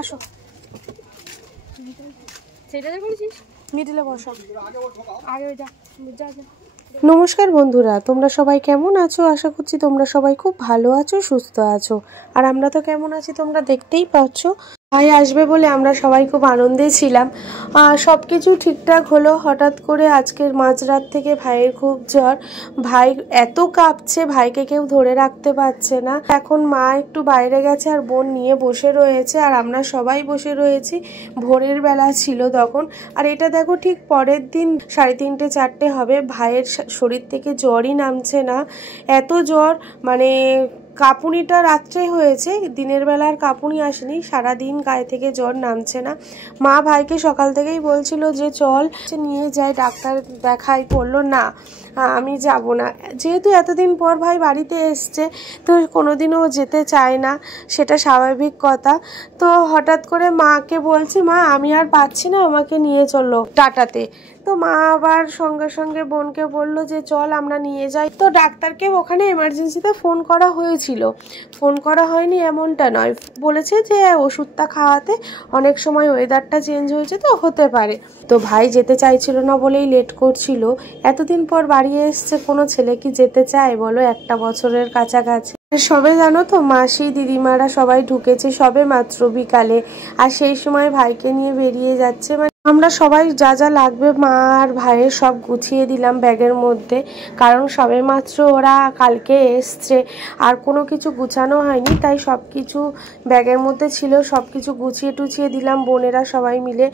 আসো সেটাতে করেছিস মিডিলে বসো আগে যা যা যা। নমস্কার বন্ধুরা, তোমরা সবাই কেমন আছো? আশা করছি তোমরা সবাই খুব ভালো আছো, সুস্থ আছো। আর আমরা তো কেমন আছি তোমরা দেখতেই পাচ্ছ। ভাই আসবে বলে আমরা সবাই খুব আনন্দে ছিলাম। সব কিছু ঠিকঠাক হলো। হঠাৎ করে আজকের মাঝরাত থেকে ভাইয়ের খুব জ্বর। ভাই এত কাঁপছে, ভাইকে কেউ ধরে রাখতে পারছে না। এখন মা একটু বাইরে গেছে আর বোন নিয়ে বসে রয়েছে, আর আমরা সবাই বসে রয়েছি। ভোরের বেলা ছিল তখন। আর এটা দেখো, ঠিক পরের দিন 3:30 4টে হবে, ভাইয়ের শরীর থেকে জ্বরই নামছে না। এত জ্বর, মানে কাঁপুনিটা রাত্রে হয়েছে, দিনের বেলার কাঁপুনি আসেনি। সারাদিন গায়ে থেকে জ্বর নামছে না। মা ভাইকে সকাল থেকেই বলছিল যে চল নিয়ে যাই, ডাক্তার দেখাই। করলো না, আমি যাব না। যেহেতু এতদিন পর ভাই বাড়িতে এসছে, তো কোনোদিনও যেতে চায় না, সেটা স্বাভাবিক কথা। তো হঠাৎ করে মাকে বলছি, মা আমি আর পাচ্ছি না, আমাকে নিয়ে চলো টাটাতে। তো মা আবার সঙ্গে সঙ্গে বোনকে বললো যে চল আমরা নিয়ে যাই। তো ডাক্তারকে ওখানে এমার্জেন্সিতে ফোন করা হয়েছিল, ফোন করা হয়নি এমনটা নয়, বলেছে যে ওষুধটা খাওয়াতে, অনেক সময় ওয়েদারটা চেঞ্জ হয়েছে তো হতে পারে। তো ভাই যেতে চাইছিল না বলেই লেট করছিল। এতদিন পর বাড়ি এসছে, কোনো ছেলে কি যেতে চায় বলো, 1 বছরের কাছাকাছি। সবে জানো তো, মাসি দিদিমারা সবাই ঢুকেছে সবে মাত্র বিকালে, আর সেই সময় ভাইকে নিয়ে বেরিয়ে যাচ্ছে। মানে আমরা সবাই যা যা লাগবে মা আর ভাইয়ের সব গুছিয়ে দিলাম ব্যাগের মধ্যে, কারণ সবে মাত্র ওরা কালকে এসছে, আর কোনো কিছু গুছানো হয়নি, তাই সব কিছু ব্যাগের মধ্যে ছিল, সব কিছু গুছিয়ে টুছিয়ে দিলাম। বোনেরা সবাই মিলে,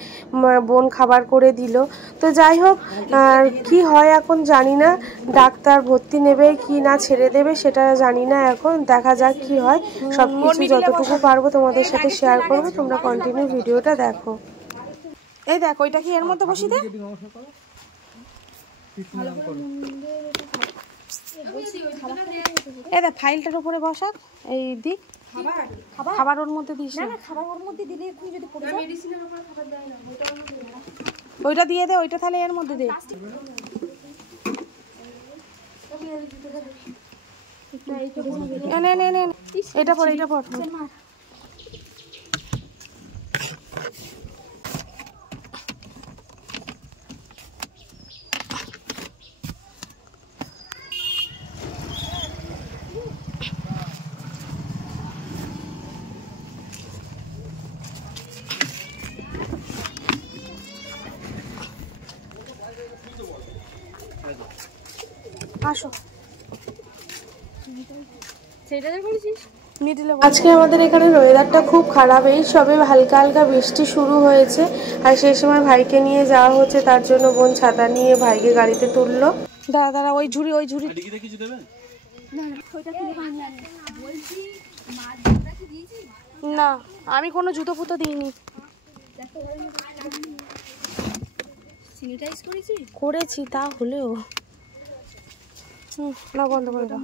বোন খাবার করে দিল। তো যাই হোক, কি হয় এখন জানি না, ডাক্তার ভর্তি নেবে কি না ছেড়ে দেবে সেটা জানি না, এখন দেখা যাক কি হয়। সব কিছু যতটুকু পারবো তোমাদের সাথে শেয়ার করবো, তোমরা কন্টিনিউ ভিডিওটা দেখো। এই দেখো, এটা কি এর মধ্যে বসি দে, এই দেখ ফাইলটার উপরে বসাক, এই দিক খাবার ওর মধ্যে দিস না, খাবার ওর মধ্যে দিলে তুমি যদি পড়ে যায়, মেডিসিনের উপরে খাবার দেয় না, ওইটা দিয়ে দে, ওইটা তাহলে এর মধ্যে দে। এটা পড়, এটা পড়। আসো আজকে আমাদের এখানে ওয়েদারটা খুব খারাপ, এই সবে হালকা হালকা বৃষ্টি শুরু হয়েছে, আর সেই সময় ভাইকে নিয়ে যাওয়া হচ্ছে, তার জন্য বোন ছাতা নিয়ে ভাইকে গাড়িতে তুললো। দাঁড়া দাঁড়া, ওই ঝুড়ি না, আমি কোনো জুতো ফুতো দিইনি। করেছি, তা হলেও না, বন্ধ করে দাও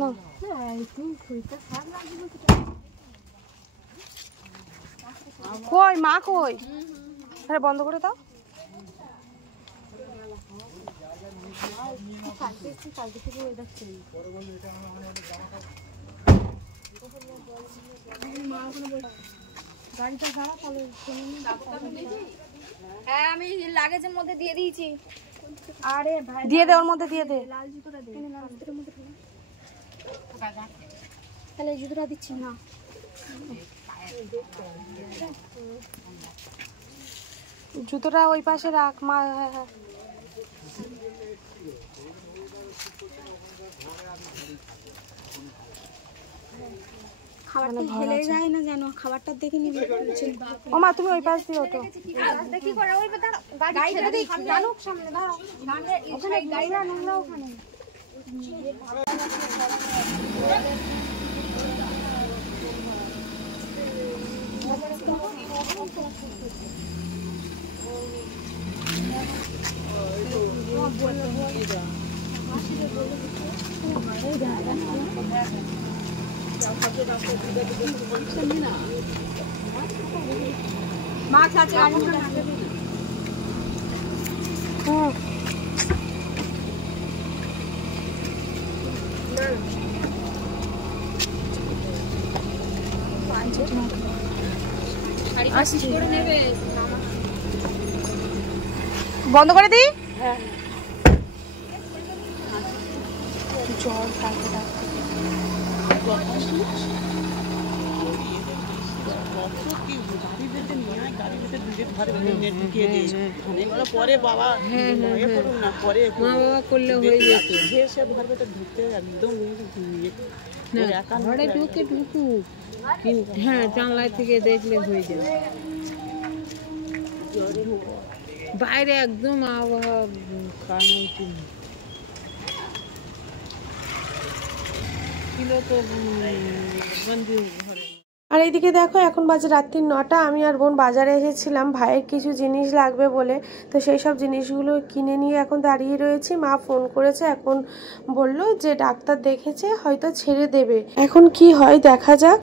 না। কই মা, কই? আরে বন্ধ করে দাও। হ্যাঁ, আমি লাগেজের মধ্যে দিয়ে দিয়েছি। আরে ভাই দিয়ে দে, ওর মধ্যে দিয়ে দে। লাল জুতোটা দে, লাল জুতোর মধ্যে তাহলে জুতোটা দিচ্ছি না। জুতোটা ওই পাশে রাখ মা। হ্যাঁ হ্যাঁ, খাবারটা হেলে যায় না যেন, খাবারটা দেখে নিবি। ও মা, তুমি ওই পাশ দিয়ে ওঠো। দেখি করে ওই গাড়িটা দেখ, জানুক সামনে দাঁড়াও, ওখানে গাড়িটা নোংরা, ওখানে মাছ আছে। বন্ধ করে দিই। হ্যাঁ জ্বর কালকে পরে বাবা করলে হয়ে যেত একদম ঘরে ঢুকে ঢুকুক, হ্যাঁ জানলায় থেকে দেখলে হয়ে যাবে। বাইরে একদম আবহাওয়া কারণ ছিল তো বন্ধু ঘরে। আর এইদিকে দেখো এখন বাজে রাত্রি 9টা। আমি আর বোন বাজারে এসেছিলাম ভাইয়ের কিছু জিনিস লাগবে বলে, তো সেই সব জিনিসগুলো কিনে নিয়ে এখন দাঁড়িয়ে রয়েছি। মা ফোন করেছে, এখন বলল যে ডাক্তার দেখেছে হয়তো ছেড়ে দেবে, এখন কি হয় দেখা যাক।